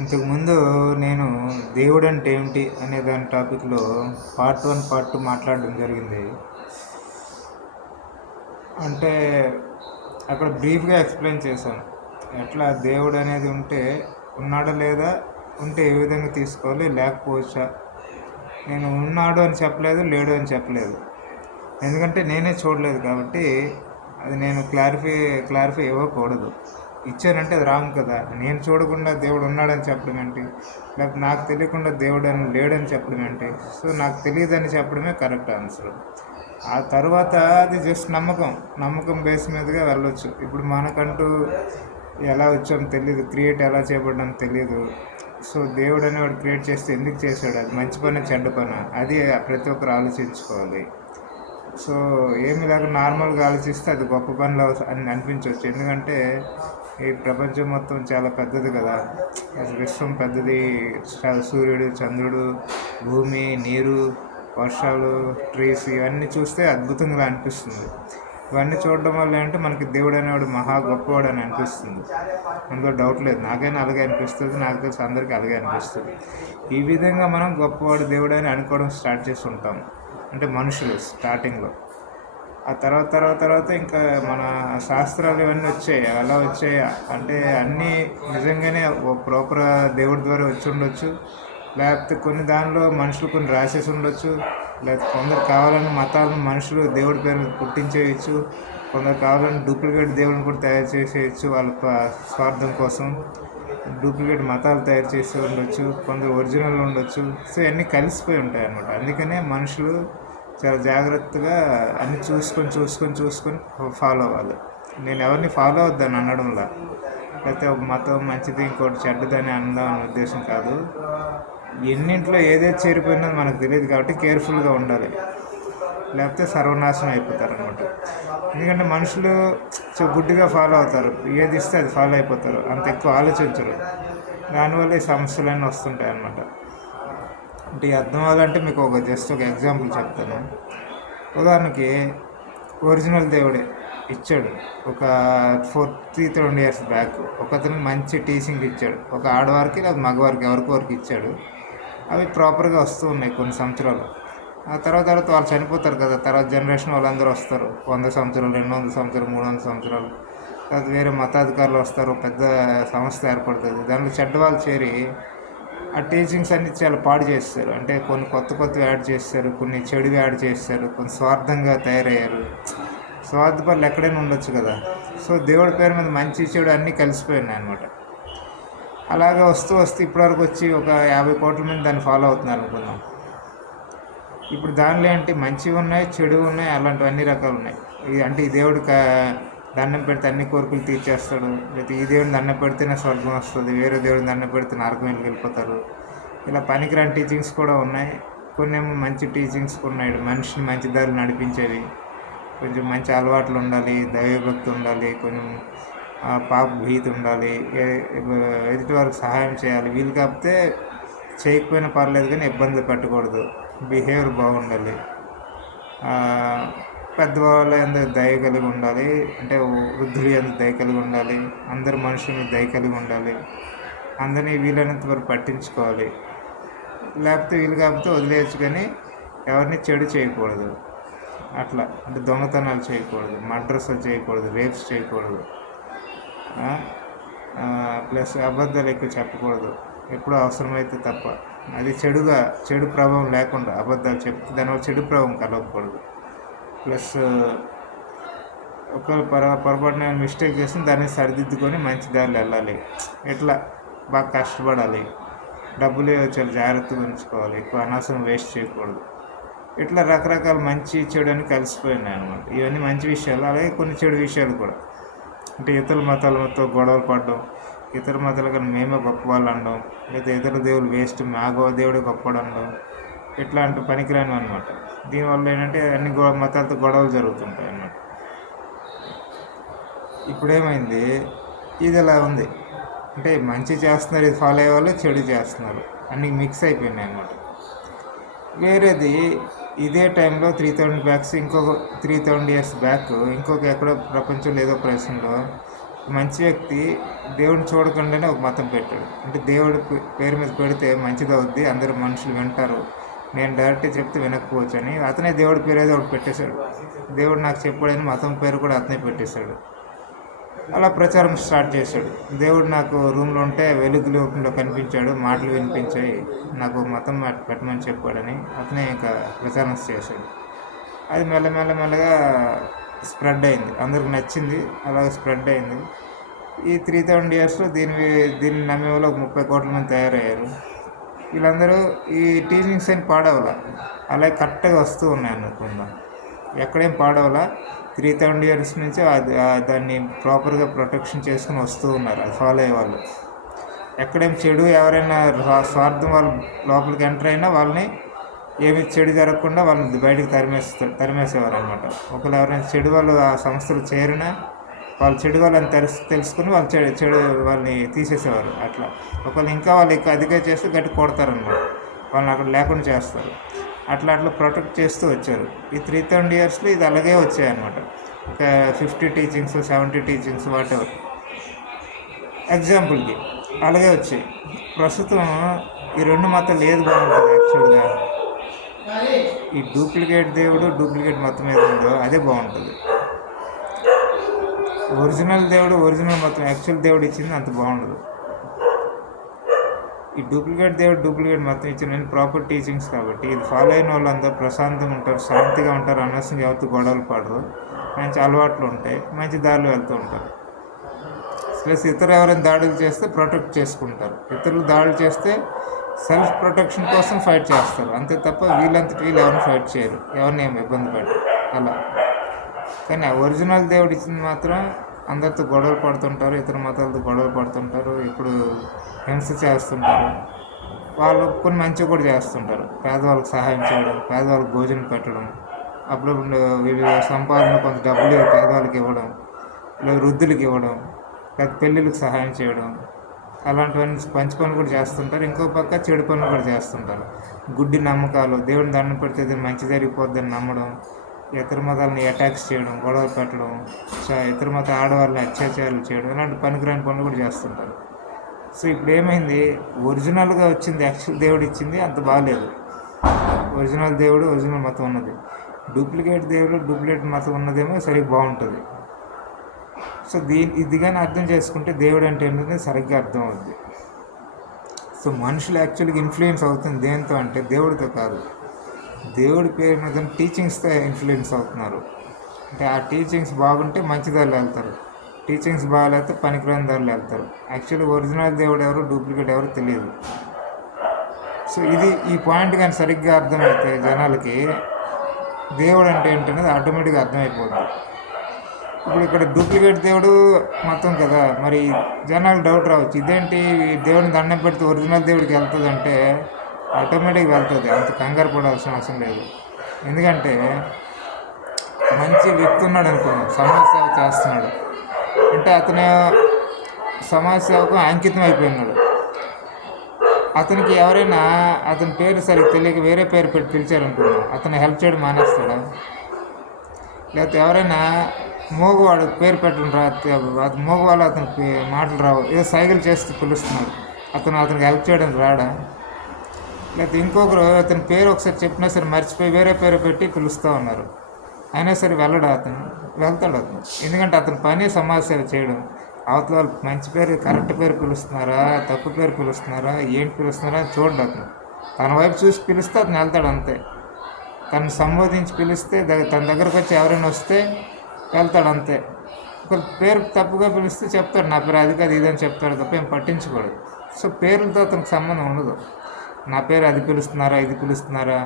ఇంతకుముందు నేను దేవుడు అంటే ఏమిటి అనే దాని టాపిక్లో పార్ట్ 1 పార్ట్ 2 మాట్లాడడం జరిగింది. అంటే అక్కడ బ్రీఫ్గా ఎక్స్ప్లెయిన్ చేశాను. ఎట్లా దేవుడు అనేది ఉంటే ఉన్నాడా లేదా, ఉంటే ఏ విధంగా తీసుకోవాలి, లేకపోవచ్చా. నేను ఉన్నాడు అని చెప్పలేదు, లేడు అని చెప్పలేదు. ఎందుకంటే నేనే చూడలేదు కాబట్టి అది నేను క్లారిఫై ఇవ్వకూడదు. ఇచ్చానంటే అది రాంగ్ కదా. నేను చూడకుండా దేవుడు ఉన్నాడని చెప్పడం ఏంటి, లేకపోతే నాకు తెలియకుండా దేవుడు అని లేడని చెప్పడం ఏంటి. సో నాకు తెలియదని చెప్పడమే కరెక్ట్ ఆన్సర్. ఆ తర్వాత అది జస్ట్ నమ్మకం బేస్ మీదుగా వెళ్ళొచ్చు. ఇప్పుడు మనకంటూ ఎలా వచ్చామో తెలియదు, క్రియేట్ ఎలా చేయబడ్డామో తెలియదు. సో దేవుడు అనేవాడు క్రియేట్ చేస్తే ఎందుకు చేశాడు, అది మంచి పని చెడ్డ పని, అది ప్రతి ఒక్కరు ఆలోచించుకోవాలి. సో ఏమి లేక నార్మల్గా ఆలోచిస్తే అది గొప్ప పనిలో అని అనిపించవచ్చు. ఎందుకంటే ఈ ప్రపంచం మొత్తం చాలా పెద్దది కదా, విశ్వం పెద్దది. సూర్యుడు, చంద్రుడు, భూమి, నీరు, వర్షాలు, ట్రీస్ ఇవన్నీ చూస్తే అద్భుతంగా అనిపిస్తుంది. ఇవన్నీ చూడడం వల్ల ఏంటంటే మనకి దేవుడు అనేవాడు మహా గొప్పవాడు అని అనిపిస్తుంది. అందులో డౌట్ లేదు. నాకైనా అలాగే అనిపిస్తుంది, నాకు తెలిసి అందరికీ అలాగే అనిపిస్తుంది. ఈ విధంగా మనం గొప్పవాడు దేవుడు అని అనుకోవడం స్టార్ట్ చేసి ఉంటాం, అంటే మనుషులు స్టార్టింగ్లో. ఆ తర్వాత ఇంకా మన శాస్త్రాలు ఇవన్నీ వచ్చాయి. ఎలా వచ్చాయి అంటే అన్నీ నిజంగానే ప్రాపర్ దేవుడి ద్వారా వచ్చి ఉండొచ్చు, లేకపోతే కొన్ని దానిలో మనుషులు కొన్ని రాసేసి ఉండొచ్చు, లేకపోతే కొందరు కావాలని మతాలను మనుషులు దేవుడి పేరు మీద పుట్టించేయచ్చు, కొందరు కావాలని డూప్లికేట్ దేవుడిని కూడా తయారు చేసేయచ్చు వాళ్ళ స్వార్థం కోసం. డూప్లికేట్ మతాలు తయారు చేసి ఉండొచ్చు, కొందరు ఒరిజినల్ ఉండొచ్చు. సో అన్నీ కలిసిపోయి ఉంటాయి అన్నమాట. అందుకనే మనుషులు చాలా జాగ్రత్తగా అన్నీ చూసుకొని ఫాలో అవ్వాలి. నేను ఎవరిని ఫాలో అవుద్దాను అనడంలా, లేకపోతే ఒక మతం మంచిది ఇంకోటి చెడ్డదని అనడం అనే ఉద్దేశం కాదు. ఎన్నింట్లో ఏదైతే చేరిపోయినా మనకు తెలియదు కాబట్టి కేర్ఫుల్గా ఉండాలి, లేకపోతే సర్వనాశనం అయిపోతారు అనమాట. ఎందుకంటే మనుషులు గుడ్డిగా ఫాలో అవుతారు, ఏది ఇస్తే అది ఫాలో అయిపోతారు, అంత ఎక్కువ ఆలోచించరు. దానివల్ల ఈ సమస్యలన్నీ వస్తుంటాయి అన్నమాట. అంటే అర్థం అవ్వాలంటే మీకు జస్ట్ ఒక ఎగ్జాంపుల్ చెప్తాను. ఉదాహరణకి ఒరిజినల్ దేవుడే ఇచ్చాడు. ఒక 300 years బ్యాక్ ఒకతనికి మంచి టీచింగ్ ఇచ్చాడు. ఒక ఆడవారికి లేదా మగవారికి ఎవరికి ఇచ్చాడు. అవి ప్రాపర్గా వస్తూ ఉన్నాయి కొన్ని సంవత్సరాలు. ఆ తర్వాత వాళ్ళు చనిపోతారు కదా, తర్వాత జనరేషన్ వాళ్ళందరూ వస్తారు. 100 సంవత్సరాలు, 200 సంవత్సరాలు, 300 సంవత్సరాలు. తర్వాత వేరే మతాధికారులు వస్తారు, పెద్ద సంస్థ ఏర్పడుతుంది. దాంట్లో చెడ్డవాళ్ళు చేరి ఆ టీచింగ్స్ అన్ని చాలా పాడు చేస్తారు. అంటే కొన్ని కొత్తవి యాడ్ చేస్తారు, కొన్ని చెడుగా యాడ్ చేస్తారు, కొన్ని స్వార్థంగా తయారయ్యారు. స్వార్థపరులు ఎక్కడైనా ఉండొచ్చు కదా. సో దేవుడి పేరు మీద మంచి చెడు అన్నీ కలిసిపోయినాయి అనమాట. అలాగే వస్తూ ఇప్పటివరకు వచ్చి ఒక 50 కోట్ల మంది దాన్ని ఫాలో అవుతున్నారు అనుకుందాం. ఇప్పుడు దానిలో ఏంటి, మంచివి ఉన్నాయి, చెడు ఉన్నాయి, అలాంటివి అన్ని రకాలు ఉన్నాయి. అంటే ఈ దేవుడికి దండం పెడితే అన్ని కోరికలు తీర్చేస్తాడు, లేకపోతే ఈ దేవుడిని దండం పెడితేనే స్వర్గం వస్తుంది, వేరే దేవుడిని దండం పెడితే నరకం వెళ్ళిపోతారు. ఇలా పనికిరాని టీచింగ్స్ కూడా ఉన్నాయి. కొన్ని ఏమో మంచి టీచింగ్స్ ఉన్నాయి, మనిషిని మంచి దారి నడిపించేవి. కొంచెం మంచి అలవాట్లు ఉండాలి, దైవభక్తి ఉండాలి, కొంచెం పాప భీతి ఉండాలి, ఎదుటి వారికి సహాయం చేయాలి. వీలు కాకపోతే చేయకపోయినా పర్లేదు కానీ ఇబ్బంది పెట్టకూడదు, బిహేవియర్ బాగుండాలి, పెద్దవాళ్ళ ఎందుకు దయ కలిగి ఉండాలి, అంటే వృద్ధులు ఎందుకు దయ కలిగి ఉండాలి, అందరు మనుషుల మీద దయ కలిగి ఉండాలి, అందరినీ వీలైనంత వరకు పట్టించుకోవాలి. లేకపోతే వీలు కాకపోతే వదిలేయచ్చు, కానీ ఎవరిని చెడు చేయకూడదు. అట్లా అంటే దొంగతనాలు చేయకూడదు, మర్డర్స్ చేయకూడదు, రేప్స్ చేయకూడదు, ప్లస్ అబద్ధాలు ఎక్కువ చెప్పకూడదు, ఎప్పుడూ అవసరమైతే తప్ప. అది చెడు ప్రభావం లేకుండా అబద్ధాలు చెప్తే దానివల్ల చెడు ప్రభావం కలగకూడదు. ప్లస్ ఒకవేళ పొరపాటున మిస్టేక్ చేస్తే దాన్ని సరిదిద్దుకొని మంచి దారిలో వెళ్ళాలి. ఇట్లా బాగా కష్టపడాలి, డబ్బులు చాలా జాగ్రత్తగా ఉంచుకోవాలి, ఎక్కువ అనవసరం వేస్ట్ చేయకూడదు. ఇట్లా రకరకాల మంచి చెడు అని కలిసిపోయినాయి అనమాట. ఇవన్నీ మంచి విషయాలు. అలాగే కొన్ని చెడు విషయాలు కూడా, అంటే ఇతర మతాలతో గొడవలు పడడం, ఇతర మతాల కన్నా మేమే గొప్ప వాళ్ళు అనడం, లేదా ఇతర దేవుడు వేస్ట్, మా దేవుడే గొప్పవాడు అనడం, ఇట్లాంటి పనికిరాని అనమాట. దీనివల్ల ఏంటంటే అన్ని మతాలతో గొడవలు జరుగుతుంటాయి అన్నమాట. ఇప్పుడేమైంది, ఇది ఎలా ఉంది అంటే మంచి చేస్తున్నారు, ఇది ఫాలో అయ్యే వాళ్ళు చెడు చేస్తున్నారు, అన్నీ మిక్స్ అయిపోయినాయి అన్నమాట. వేరేది ఇదే టైంలో 3000 బ్యాక్స్ ఇంకొక 3000 years బ్యాక్ ఇంకొక ఎక్కడో ప్రపంచంలో ఏదో ప్రదేశంలో మంచి వ్యక్తి దేవుడిని చూడకుండానే ఒక మతం పెట్టాడు. అంటే దేవుడి పేరు మీద పెడితే మంచిది అవుద్ది, అందరూ మనుషులు వింటారు, నేను డైరెక్ట్గా చెప్తే వినకపోవచ్చు అని అతనే దేవుడి పేరు ఏదో ఒకటి పెట్టేశాడు. దేవుడు నాకు చెప్పాడని మతం పేరు కూడా అతనే పెట్టేశాడు. అలా ప్రచారం స్టార్ట్ చేశాడు. దేవుడు నాకు రూమ్లో ఉంటే వెలుగు రూపంలో కనిపించాడు, మాటలు వినిపించాయి, నాకు మతం పెట్టమని చెప్పాడని అతనే ఇంకా ప్రచారం చేశాడు. అది మెల్లగా స్ప్రెడ్ అయింది, అందరికి నచ్చింది, అలాగే స్ప్రెడ్ అయింది. ఈ 3000 yearsలో దీన్ని నమ్మే వాళ్ళు ఒక 30 కోట్ల మంది తయారయ్యారు. వీళ్ళందరూ ఈ టీచింగ్స్ ఏం పాడవల, అలాగే కరెక్ట్గా వస్తూ ఉన్నాయి అనుకుందాం. ఎక్కడేం పాడవల, 3000 years నుంచి దాన్ని ప్రాపర్గా ప్రొటెక్షన్ చేసుకుని వస్తూ ఉన్నారు, అది ఫాలో అయ్యే వాళ్ళు. ఎక్కడేం చెడు ఎవరైనా స్వార్థం వాళ్ళు లోపలికి ఎంటర్ అయినా వాళ్ళని ఏమి చెడు జరగకుండా వాళ్ళని బయటికి తరిమేసేవారు అనమాట. ఒకవేళ ఎవరైనా చెడు వాళ్ళు ఆ సంస్థలు చేరినా వాళ్ళు చెడు వాళ్ళని తెలుసుకుని వాళ్ళు చెడు వాళ్ళని తీసేసేవారు. అట్లా ఒకవేళ ఇంకా వాళ్ళు ఎక్కువ అధికంగా చేస్తే గట్టి కొడతారనమాట, వాళ్ళని అక్కడ లేకుండా చేస్తారు. అట్లా ప్రొటెక్ట్ చేస్తూ వచ్చారు. ఈ 3000 yearsలో ఇది అలాగే వచ్చాయన్నమాట. ఒక 50 teachings 70 teachings వాటెవర్ ఎగ్జాంపుల్కి అలాగే వచ్చాయి. ప్రస్తుతం ఈ 2 మతాలు ఏది బాగుంటుంది యాక్చువల్గా? ఈ డూప్లికేట్ దేవుడు డూప్లికేట్ మతం ఏది ఉందో అదే బాగుంటుంది. ఒరిజినల్ దేవుడు ఒరిజినల్ మతం యాక్చువల్ దేవుడు ఇచ్చింది అంత బాగుండదు. ఈ డూప్లికేట్ మతం ఇచ్చిన ప్రాపర్ టీచింగ్స్ కాబట్టి ఇది ఫాలో అయిన వాళ్ళందరూ ప్రశాంతంగా ఉంటారు, శాంతిగా ఉంటారు, అనవసరంగా ఎవరితో గొడవలు పడరు, మంచి అలవాట్లు ఉంటాయి, మంచి దారిలో వెళ్తూ ఉంటారు. ప్లస్ ఇతరు ఎవరైనా దాడులు చేస్తే ప్రొటెక్ట్ చేసుకుంటారు. ఇతరులు దాడులు చేస్తే సెల్ఫ్ ప్రొటెక్షన్ కోసం ఫైట్ చేస్తారు, అంతే తప్ప వీళ్ళంతటి వీళ్ళు ఎవరిని ఫైట్ చేయరు, ఎవరిని ఏమి ఇబ్బంది పెట్టరు అలా. కానీ ఆ ఒరిజినల్ దేవుడు ఇచ్చింది మాత్రం అందరితో గొడవలు పడుతుంటారు, ఇతర మతాలతో గొడవలు పడుతుంటారు, ఇప్పుడు హింస చేస్తుంటారు. వాళ్ళు కొన్ని మంచిగా కూడా చేస్తుంటారు, పేదవాళ్ళకి సహాయం చేయడం, పేదవాళ్ళకి భోజనం పెట్టడం, అప్పుడప్పుడు వీళ్ళ సంపాదన కొంత డబ్బులు పేదవాళ్ళకి ఇవ్వడం, లేదా వృద్ధులకి ఇవ్వడం, లేదా పెళ్ళిళ్ళకి సహాయం చేయడం, అలాంటివన్నీ మంచి పనులు కూడా చేస్తుంటారు. ఇంకో పక్క చెడు పనులు కూడా చేస్తుంటారు. గుడ్డి నమ్మకాలు, దేవుని దండం పెడితే మంచి జరిగిపోద్దని నమ్మడం, ఇతర మతాలని అటాక్స్ చేయడం, గొడవలు పెట్టడం, ఇతర మత ఆడవాళ్ళని అత్యాచారాలు చేయడం, ఇలాంటి పనికిరాని పనులు కూడా చేస్తుంటారు. సో ఇప్పుడు ఏమైంది, ఒరిజినల్గా వచ్చింది యాక్చువల్ దేవుడు ఇచ్చింది అంత బాగాలేదు. ఒరిజినల్ దేవుడు ఒరిజినల్ మతం ఉన్నది, డూప్లికేట్ దేవుడు డూప్లికేట్ మతం ఉన్నదేమో సరిగ్గా బాగుంటుంది. సో ఇది కానీ అర్థం చేసుకుంటే దేవుడు అంటే ఏంటంటే సరిగ్గా అర్థం అవుద్ది. సో మనుషులు యాక్చువల్గా ఇన్ఫ్లుయెన్స్ అవుతుంది దేంతో అంటే దేవుడితో కాదు, దేవుడి పేరు మీద టీచింగ్స్తో ఇన్ఫ్లుయెన్స్ అవుతున్నారు. అంటే ఆ టీచింగ్స్ బాగుంటే మంచి దారిలో వెళ్తారు, టీచింగ్స్ బాగాలేకపోతే పనికిరాని దారిలో వెళ్తారు. యాక్చువల్లీ ఒరిజినల్ దేవుడు ఎవరు డూప్లికేట్ ఎవరు తెలియదు. సో ఈ పాయింట్ కానీ సరిగ్గా అర్థమైతే జనాలకి దేవుడు అంటే ఏంటనేది ఆటోమేటిక్గా అర్థమైపోతుంది. ఇప్పుడు ఇక్కడ డూప్లికేట్ దేవుడు మొత్తం కదా, మరి జనాలు డౌట్ రావచ్చు, ఇదేంటి దేవుడిని దండం పెడితే ఒరిజినల్ దేవుడికి వెళ్తుంది అంటే ఆటోమేటిక్గా వెళ్తుంది, అంత కంగారు పడాల్సిన అవసరం లేదు. ఎందుకంటే మంచి వ్యక్తి ఉన్నాడు అనుకున్నాం, సమాజ సేవ చేస్తున్నాడు అంటే అతను సమాజ సేవకు అంకితం అయిపోయినాడు. అతనికి ఎవరైనా అతని పేరు సరిగ్గా తెలియక వేరే పేరు పెట్టి పిలిచారనుకున్నాం, అతను హెల్ప్ చేయడం మానేస్తాడా? లేకపోతే ఎవరైనా మోగవాడు పేరు పెట్టడం అది మోగవాళ్ళు అతనికి మాటలు రావు, ఏదో సైకిల్ చేస్తూ పిలుస్తున్నారు, అతనికి హెల్ప్ చేయడం రాడా? లేకపోతే ఇంకొకరు అతని పేరు ఒకసారి చెప్పినా సరే మర్చిపోయి వేరే పేరు పెట్టి పిలుస్తూ ఉన్నారు, అయినా సరే వెళ్ళడా? వెళ్తాడు అతను, ఎందుకంటే అతని పని సమాజ సేవ చేయడం. అవతల వాళ్ళు మంచి పేరు కరెక్ట్ పేరు పిలుస్తున్నారా తప్పు పేరు పిలుస్తున్నారా ఏంటి పిలుస్తున్నారా చూడండి, అతను తన వైపు చూసి పిలిస్తే అతను వెళ్తాడు అంతే. తను సంబోధించి పిలిస్తే తన దగ్గరకు వచ్చి ఎవరైనా వస్తే వెళ్తాడు అంతే. ఒక పేరు తప్పుగా పిలిస్తే చెప్తాడు, నా పేరు అది కాదు ఇదని చెప్తాడు తప్ప ఏం పట్టించుకోడు. సో పేర్లతో అతనికి సంబంధం ఉండదు. నా పేరు అది పిలుస్తున్నారా ఇది పిలుస్తున్నారా,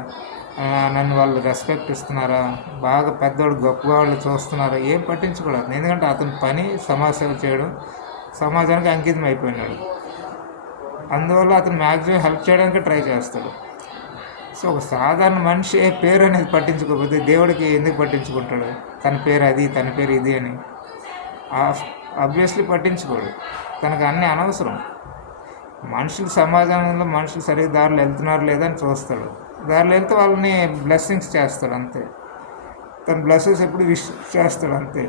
నన్ను వాళ్ళు రెస్పెక్ట్ ఇస్తున్నారా, బాగా పెద్దవాళ్ళు గొప్పగా వాళ్ళు చూస్తున్నారా, ఏం పట్టించుకోడు అతను. ఎందుకంటే అతని పని సమాజ సేవ చేయడం, సమాజానికి అంకితం అయిపోయినాడు. అందువల్ల అతను మ్యాక్సిమం హెల్ప్ చేయడానికి ట్రై చేస్తాడు. సో ఒక సాధారణ మనిషి పేరు అనేది పట్టించుకోకపోతే దేవుడికి ఎందుకు పట్టించుకుంటాడు? తన పేరు అది తన పేరు ఇది అని ఆబ్వియస్లీ పట్టించుకోడు, తనకు అన్నీ అనవసరం. మనుషులు సమాజంలో మనుషులు సరిగ్గా దారిలో వెళ్తున్నారు లేదని చూస్తాడు, దారిలో వెళ్తే వాళ్ళని బ్లెస్సింగ్స్ చేస్తాడు అంతే. తన బ్లెస్సింగ్స్ ఎప్పుడు విష్ చేస్తాడు అంతే.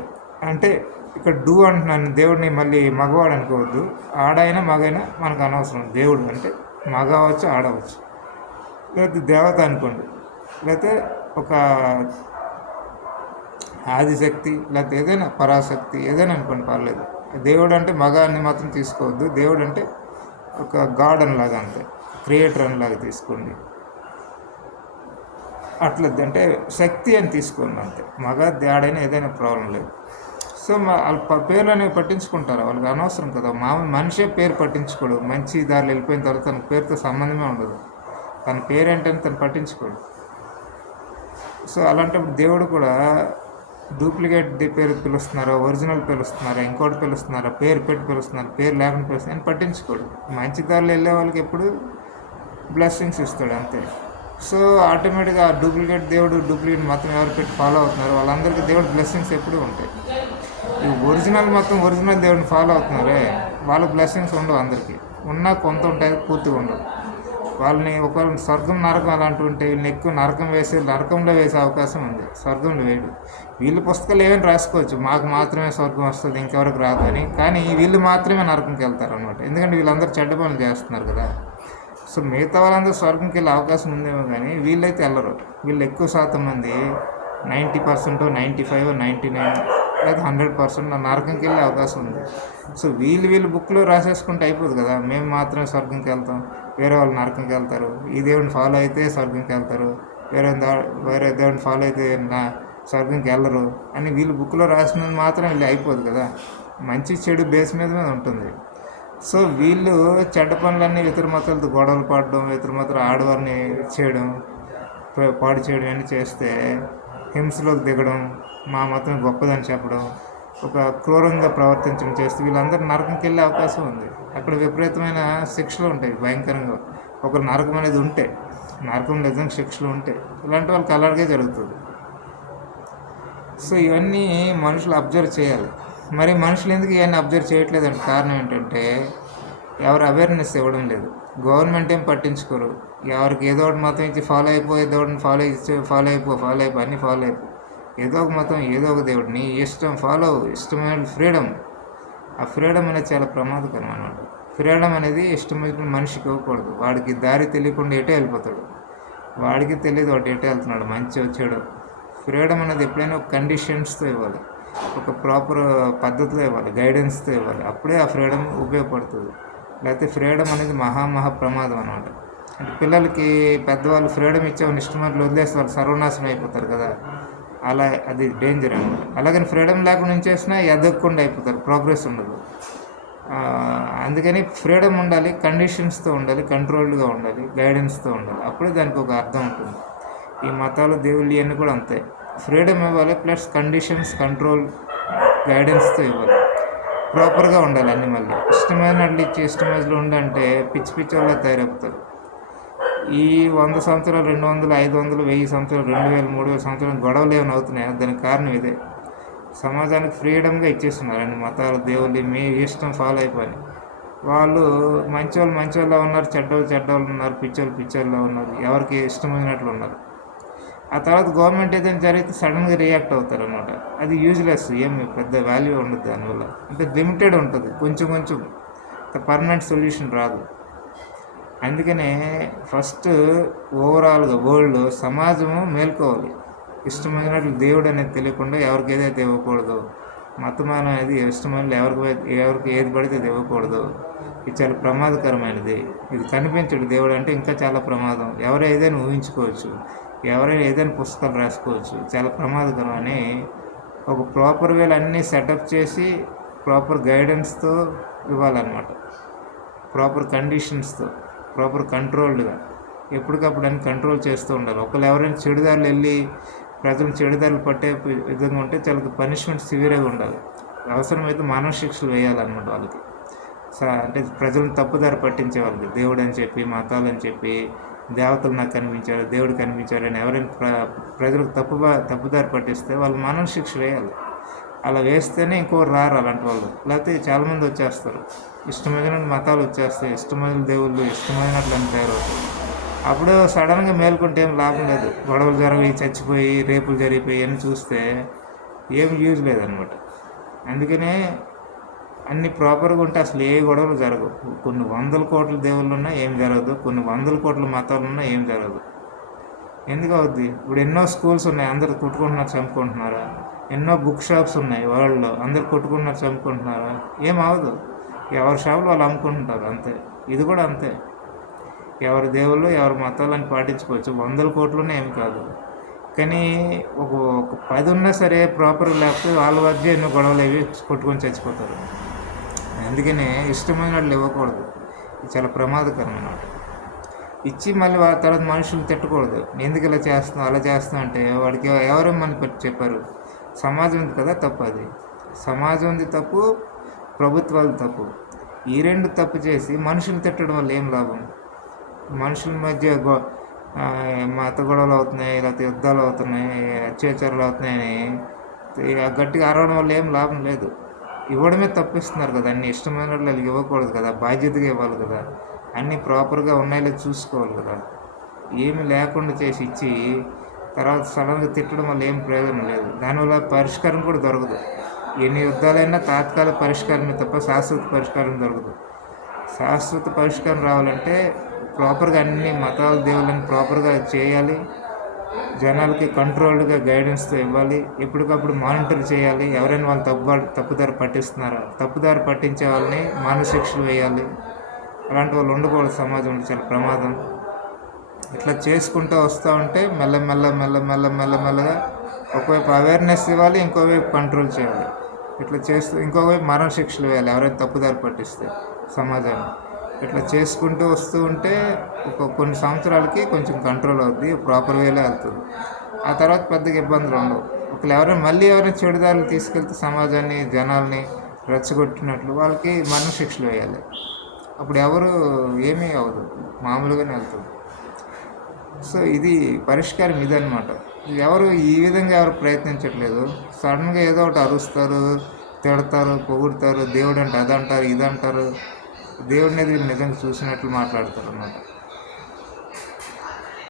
అంటే ఇక్కడ డూ అంటున్నాను, దేవుడిని మళ్ళీ మగవాడు అనుకోవద్దు. ఆడైనా మగైనా మనకు అనవసరం. దేవుడు అంటే మగ అవ్వచ్చు, ఆడవచ్చు, లేకపోతే దేవత అనుకోండి, లేకపోతే ఒక ఆదిశక్తి, లేకపోతే ఏదైనా పరాశక్తి, ఏదైనా అనుకోండి, పర్లేదు. దేవుడు అంటే మగాన్ని మాత్రం తీసుకోవద్దు. దేవుడు అంటే ఒక గాడ్ లాగా, అంతే, క్రియేటర్ లాగా తీసుకోండి. అట్లా అంటే శక్తి అని తీసుకోండి, అంతే. మగ ఆడైనా ఏదైనా ప్రాబ్లం లేదు. సో వాళ్ళ పేర్లు అనేవి పట్టించుకుంటారు, వాళ్ళకి అనవసరం కదా. మనిషే పేరు పట్టించుకోడు. మంచి దారిలో వెళ్ళిపోయిన తర్వాత తన పేరుతో సంబంధమే ఉండదు. తన పేరు ఏంటని తను పట్టించుకోడు. సో అలాంటప్పుడు దేవుడు కూడా డూప్లికేట్ పేరు పిలుస్తున్నారా, ఒరిజినల్ పిలుస్తున్నారా, ఇంకోటి పిలుస్తున్నారా, పేరు పెట్టి పిలుస్తున్నారు, పేరు లేకుండా పిలుస్తున్నారు అని పట్టించుకోడు. మంచి దారిలో వెళ్ళే వాళ్ళకి ఎప్పుడు బ్లెస్సింగ్స్ ఇస్తాడు, అంతే. సో ఆటోమేటిక్గా డూప్లికేట్ దేవుడు, డూప్లికేట్ మొత్తం ఎవరు పెట్టి ఫాలో అవుతున్నారు వాళ్ళందరికీ దేవుడు బ్లెస్సింగ్స్ ఎప్పుడూ ఉంటాయి. ఈ ఒరిజినల్ మొత్తం ఒరిజినల్ దేవుడిని ఫాలో అవుతున్నారే వాళ్ళకి బ్లెస్సింగ్స్ ఉండవు. అందరికీ ఉన్నా కొంత ఉంటాయి, పూర్తిగా ఉండవు. వాళ్ళని ఒకవేళ స్వర్గం నరకం అలాంటివి ఉంటే వీళ్ళని ఎక్కువ నరకంలో వేసే అవకాశం ఉంది, స్వర్గంలో వేయడు. వీళ్ళు పుస్తకాలు ఏమైనా రాసుకోవచ్చు, మాకు మాత్రమే స్వర్గం వస్తుంది, ఇంకెవరికి రాదు అని. కానీ వీళ్ళు మాత్రమే నరకంకి వెళ్తారు అనమాట. ఎందుకంటే వీళ్ళందరూ చెడ్డ పనులు చేస్తున్నారు కదా. సో మిగతా వాళ్ళందరూ స్వర్గంకి వెళ్ళే అవకాశం ఉందేమో, కానీ వీళ్ళైతే వెళ్ళరు. వీళ్ళు ఎక్కువ శాతం మంది 90%, 95, 99 లేదా 100% నరకంకి వెళ్ళే అవకాశం ఉంది. సో వీళ్ళు బుక్లో రాసేసుకుంటే అయిపోదు కదా. మేము మాత్రమే స్వర్గంకి వెళ్తాం, వేరే వాళ్ళు నరకంకి వెళ్తారు, ఈ దేవుడిని ఫాలో అయితే స్వర్గంకి వెళ్తారు, వేరే దేవుడిని ఫాలో అయితే స్వర్గంకి వెళ్ళరు అని వీళ్ళు బుక్లో రాసినది మాత్రం వీళ్ళు అయిపోదు కదా. మంచి చెడు బేస్ మీద ఉంటుంది. సో వీళ్ళు చెడ్డ పనులన్నీ ఇతర మతాలతో గొడవలు పడడం, ఇతర మతాలు ఆడవారిని చేయడం, పాడు చేయడం అన్నీ చేస్తే, హింసలోకి దిగడం, మా మతం గొప్పదని చెప్పడం, ఒక క్రూరంగా ప్రవర్తించడం చేస్తే వీళ్ళందరూ నరకంకి వెళ్ళే అవకాశం ఉంది. అక్కడ విపరీతమైన శిక్షలు ఉంటాయి, భయంకరంగా. ఒక నరకం అనేది ఉంటే, నరకం నిజంగా శిక్షలు ఉంటే ఇలాంటి వాళ్ళకి అలాగే జరుగుతుంది. సో ఇవన్నీ మనుషులు అబ్జర్వ్ చేయాలి. మరి మనుషులు ఎందుకు ఇవన్నీ అబ్జర్వ్ చేయట్లేదు అంటే కారణం ఏంటంటే ఎవరు అవేర్నెస్ ఇవ్వడం లేదు. గవర్నమెంట్ ఏం పట్టించుకోరు. ఎవరికి ఏదో ఒకటి మతం ఇచ్చి ఫాలో అయిపో, ఏదో ఒకటి ఫాలో అయిపో అన్నీ ఫాలో అయిపో, ఏదో ఒక మతం, ఏదో ఒక దేవుడిని ఇష్టం ఫాలో, ఇష్టమైన ఫ్రీడమ్. ఆ ఫ్రీడమ్ అనేది చాలా ప్రమాదకరం అన్నమాట. ఫ్రీడమ్ అనేది ఇష్టమైన మనిషికి ఇవ్వకూడదు. వాడికి దారి తెలియకుండా ఎటే వెళ్ళిపోతాడు, వాడికి తెలియదు వాడు ఎటే వెళ్తున్నాడు, మంచి వచ్చాడు. ఫ్రీడమ్ అనేది ఎప్పుడైనా ఒక కండిషన్స్తో ఇవ్వాలి, ఒక ప్రాపర్ పద్ధతిలో ఇవ్వాలి, గైడెన్స్తో ఇవ్వాలి. అప్పుడే ఆ ఫ్రీడమ్ ఉపయోగపడుతుంది. లేకపోతే ఫ్రీడమ్ అనేది మహా ప్రమాదం అనమాట. అంటే పిల్లలకి పెద్దవాళ్ళు ఫ్రీడమ్ ఇచ్చేవాళ్ళు ఇష్టమైన వదిలేస్తే వాళ్ళు సర్వనాశనం అయిపోతారు కదా. అలా అది డేంజర్ అనమాట. అలాగని ఫ్రీడమ్ లేకుండా ఉంచేసినా ఎదగకుండా అయిపోతారు, ప్రోగ్రెస్ ఉండదు. అందుకని ఫ్రీడమ్ ఉండాలి, కండిషన్స్తో ఉండాలి, కంట్రోల్డ్గా ఉండాలి, గైడెన్స్తో ఉండాలి. అప్పుడే దానికి ఒక అర్థం ఉంటుంది. ఈ మతాలు, దేవుళ్ళు ఇవన్నీ కూడా అంతే. ఫ్రీడమ్ ఇవ్వాలి, ప్లస్ కండిషన్స్, కంట్రోల్, గైడెన్స్తో ఇవ్వాలి. ప్రాపర్గా ఉండాలి అన్నీ. మళ్ళీ ఇష్టమైనట్లు ఇచ్చి ఇష్టమైనట్లు ఉండంటే పిచ్చి వాళ్ళ తయారైపోతారు. ఈ 100 సంవత్సరాలు, 200, 500, 1000 సంవత్సరాలు, 2000, 3000 సంవత్సరాలు గొడవలు ఏమైనా అవుతున్నాయా? దానికి కారణం ఇదే. సమాజానికి ఫ్రీడమ్గా ఇచ్చేస్తున్నారు అన్ని మతాలు, దేవుళ్ళు మీ ఇష్టం ఫాలో అయిపోయి. వాళ్ళు మంచివాళ్ళు ఉన్నారు, చెడ్డవాళ్ళు ఉన్నారు, పిచ్చోళ్ళు ఉన్నారు, ఎవరికి ఇష్టమైనట్లు ఉన్నారు. ఆ తర్వాత గవర్నమెంట్ ఏదైనా జరిగితే సడన్గా రియాక్ట్ అవుతారు అనమాట. అది యూజ్లెస్, ఏమి పెద్ద వాల్యూ ఉండదు దానివల్ల. అంటే లిమిటెడ్ ఉంటుంది, కొంచెం పర్మనెంట్ సొల్యూషన్ రాదు. అందుకనే ఫస్ట్ ఓవరాల్గా వరల్డ్ సమాజము మేల్కోవాలి. ఇష్టమైనట్లు దేవుడు అనేది తెలియకుండా ఎవరికి ఏదైతే ఇవ్వకూడదు, మతమానం అనేది ఇష్టమైన ఎవరికి ఏది పడితే అది ఇవ్వకూడదు. ఇది చాలా ప్రమాదకరమైనది. ఇది కనిపించడు దేవుడు అంటే ఇంకా చాలా ప్రమాదం. ఎవరు ఏదైనా ఊహించుకోవచ్చు, ఎవరైనా ఏదైనా పుస్తకాలు రాసుకోవచ్చు, చాలా ప్రమాదకరం అని ఒక ప్రాపర్ వేలు అన్నీ సెటప్ చేసి ప్రాపర్ గైడెన్స్తో ఇవ్వాలన్నమాట. ప్రాపర్ కండిషన్స్తో, ప్రాపర్ కంట్రోల్డ్గా ఎప్పటికప్పుడు అన్ని కంట్రోల్ చేస్తూ ఉండాలి. ఒకళ్ళు ఎవరైనా చెడుదారులు వెళ్ళి ప్రజలు చెడుదారులు పట్టే విధంగా ఉంటే చాలా పనిష్మెంట్ సివియర్గా ఉండాలి. అవసరమైతే మానవ శిక్షలు వేయాలన్నమాట వాళ్ళకి. అంటే ప్రజలను తప్పుదారి పట్టించే వాళ్ళకి, దేవుడు అని చెప్పి, మతాలు అని చెప్పి, దేవతలు నాకు కనిపించారు, దేవుడు కనిపించారు అని ఎవరైనా ప్రజలకు తప్పుదారి పట్టిస్తే వాళ్ళు మానవ శిక్ష వేయాలి. అలా వేస్తేనే ఇంకోరు రారు అలాంటి వాళ్ళు. లేకపోతే చాలామంది వచ్చేస్తారు, ఇష్టమైన మతాలు వచ్చేస్తాయి, ఇష్టమైన దేవుళ్ళు ఇష్టమైనట్లు అని తయారవుతారు. అప్పుడు సడన్గా మేల్కొంటే ఏం లాభం లేదు. గొడవలు జరిగి చచ్చిపోయి, రేపులు జరిగిపోయి అని చూస్తే ఏం యూజ్ లేదనమాట. అందుకనే అన్ని ప్రాపర్గా ఉంటే అసలు ఏ గొడవలు జరగవు. కొన్ని వందల కోట్ల దేవుళ్ళు ఉన్నా ఏం జరగదు, కొన్ని వందల కోట్ల మతాలు ఉన్నా ఏం జరగదు. ఎందుకు అవుద్ది? ఇప్పుడు ఎన్నో స్కూల్స్ ఉన్నాయి, అందరు కొట్టుకుంటున్నారు, చంపుకుంటున్నారా? ఎన్నో బుక్ షాప్స్ ఉన్నాయి వరల్డ్లో, అందరు కొట్టుకుంటున్నారు, చంపుకుంటున్నారా? ఏం అవ్వదు. ఎవరి షాపులో వాళ్ళు అమ్ముకుంటుంటారు అంతే. ఇది కూడా అంతే. ఎవరి దేవుళ్ళు ఎవరి మతాలను పాటించుకోవచ్చు, వందల కోట్లునే ఏం కాదు. కానీ ఒక ఒక 10 ఉన్నా సరే ప్రాపర్గా లేకపోతే వాళ్ళ మధ్య ఎన్నో గొడవలు అవి కొట్టుకొని చచ్చిపోతారు. అందుకనే ఇష్టమైన వాళ్ళు ఇవ్వకూడదు. ఇది చాలా ప్రమాదకరం అన్నమాట. ఇచ్చి మళ్ళీ తర్వాత మనుషులు తిట్టకూడదు. ఎందుకు ఇలా చేస్తున్నావు అలా చేస్తున్నావు అంటే వాడికి ఎవరేమని చెప్పారు? సమాజం ఉంది కదా తప్పు. అది సమాజం ఉంది తప్పు, ప్రభుత్వాలు తప్పు. ఈ రెండు తప్పు చేసి మనుషులు తిట్టడం వల్ల ఏం లాభం? మనుషుల మధ్య మత గొడవలు అవుతున్నాయి, లేకపోతే యుద్ధాలు అవుతున్నాయి, అత్యాచారాలు అవుతున్నాయని గట్టిగా అరవడం వల్ల ఏం లాభం లేదు. ఇవ్వడమే తప్పిస్తున్నారు కదా. అన్ని ఇష్టమైన వాళ్ళకి ఇవ్వకూడదు కదా, బాధ్యతగా ఇవ్వాలి కదా, అన్నీ ప్రాపర్గా ఉన్నాయో చూసుకోవాలి కదా. ఏమి లేకుండా చేసి ఇచ్చి తర్వాత సడన్గా తిట్టడం వల్ల ఏం ప్రయోజనం లేదు. దానివల్ల పరిష్కారం కూడా దొరకదు. ఎన్ని యుద్ధాలైనా తాత్కాలిక పరిష్కారమే తప్ప శాశ్వత పరిష్కారం దొరకదు. శాశ్వత పరిష్కారం రావాలంటే ప్రాపర్గా అన్ని మతాల దేవుళ్ళని ప్రాపర్గా చేయాలి, జనాలకి కంట్రోల్డ్గా గైడెన్స్తో ఇవ్వాలి, ఎప్పటికప్పుడు మానిటర్ చేయాలి. ఎవరైనా వాళ్ళు తప్పుదారి పట్టిస్తున్నారా, తప్పుదారి పట్టించే వాళ్ళని మానవ శిక్షలు వేయాలి. అలాంటి వాళ్ళు ఉండకూడదు సమాజంలో, చాలా ప్రమాదం. ఇట్లా చేసుకుంటూ వస్తూ ఉంటే మెల్లగా ఒకవైపు అవేర్నెస్ ఇవ్వాలి, ఇంకోవైపు కంట్రోల్ చేయాలి. ఇట్లా చేస్తూ ఇంకోవైపు మరణ శిక్షలు వేయాలి ఎవరైనా తప్పుదారి పట్టిస్తే సమాజాన్ని. ఇట్లా చేసుకుంటూ వస్తూ ఉంటే కొన్ని సంవత్సరాలకి కొంచెం కంట్రోల్ అవుద్ది, ప్రాపర్ వేలో వెళ్తుంది. ఆ తర్వాత పెద్దగా ఇబ్బందులు ఉండవు. ఎవరైనా చెడుదారులు తీసుకెళ్తే సమాజాన్ని జనాల్ని రెచ్చగొట్టినట్లు వాళ్ళకి మరణ శిక్షలు వేయాలి. అప్పుడు ఎవరు ఏమీ అవ్వదు, మామూలుగానే వెళ్తుంది. సో ఇది పరిష్కారం ఇదన్నమాట. ఎవరు ఈ విధంగా ఎవరు ప్రయత్నించట్లేదు. సడన్గా ఏదో ఒకటి అరుస్తారు, తిడతారు, పొగుడతారు, దేవుడు అంటే అదంటారు, ఇదంటారు. దేవుడిని నిజంగా చూసినట్లు మాట్లాడతారు అన్నమాట.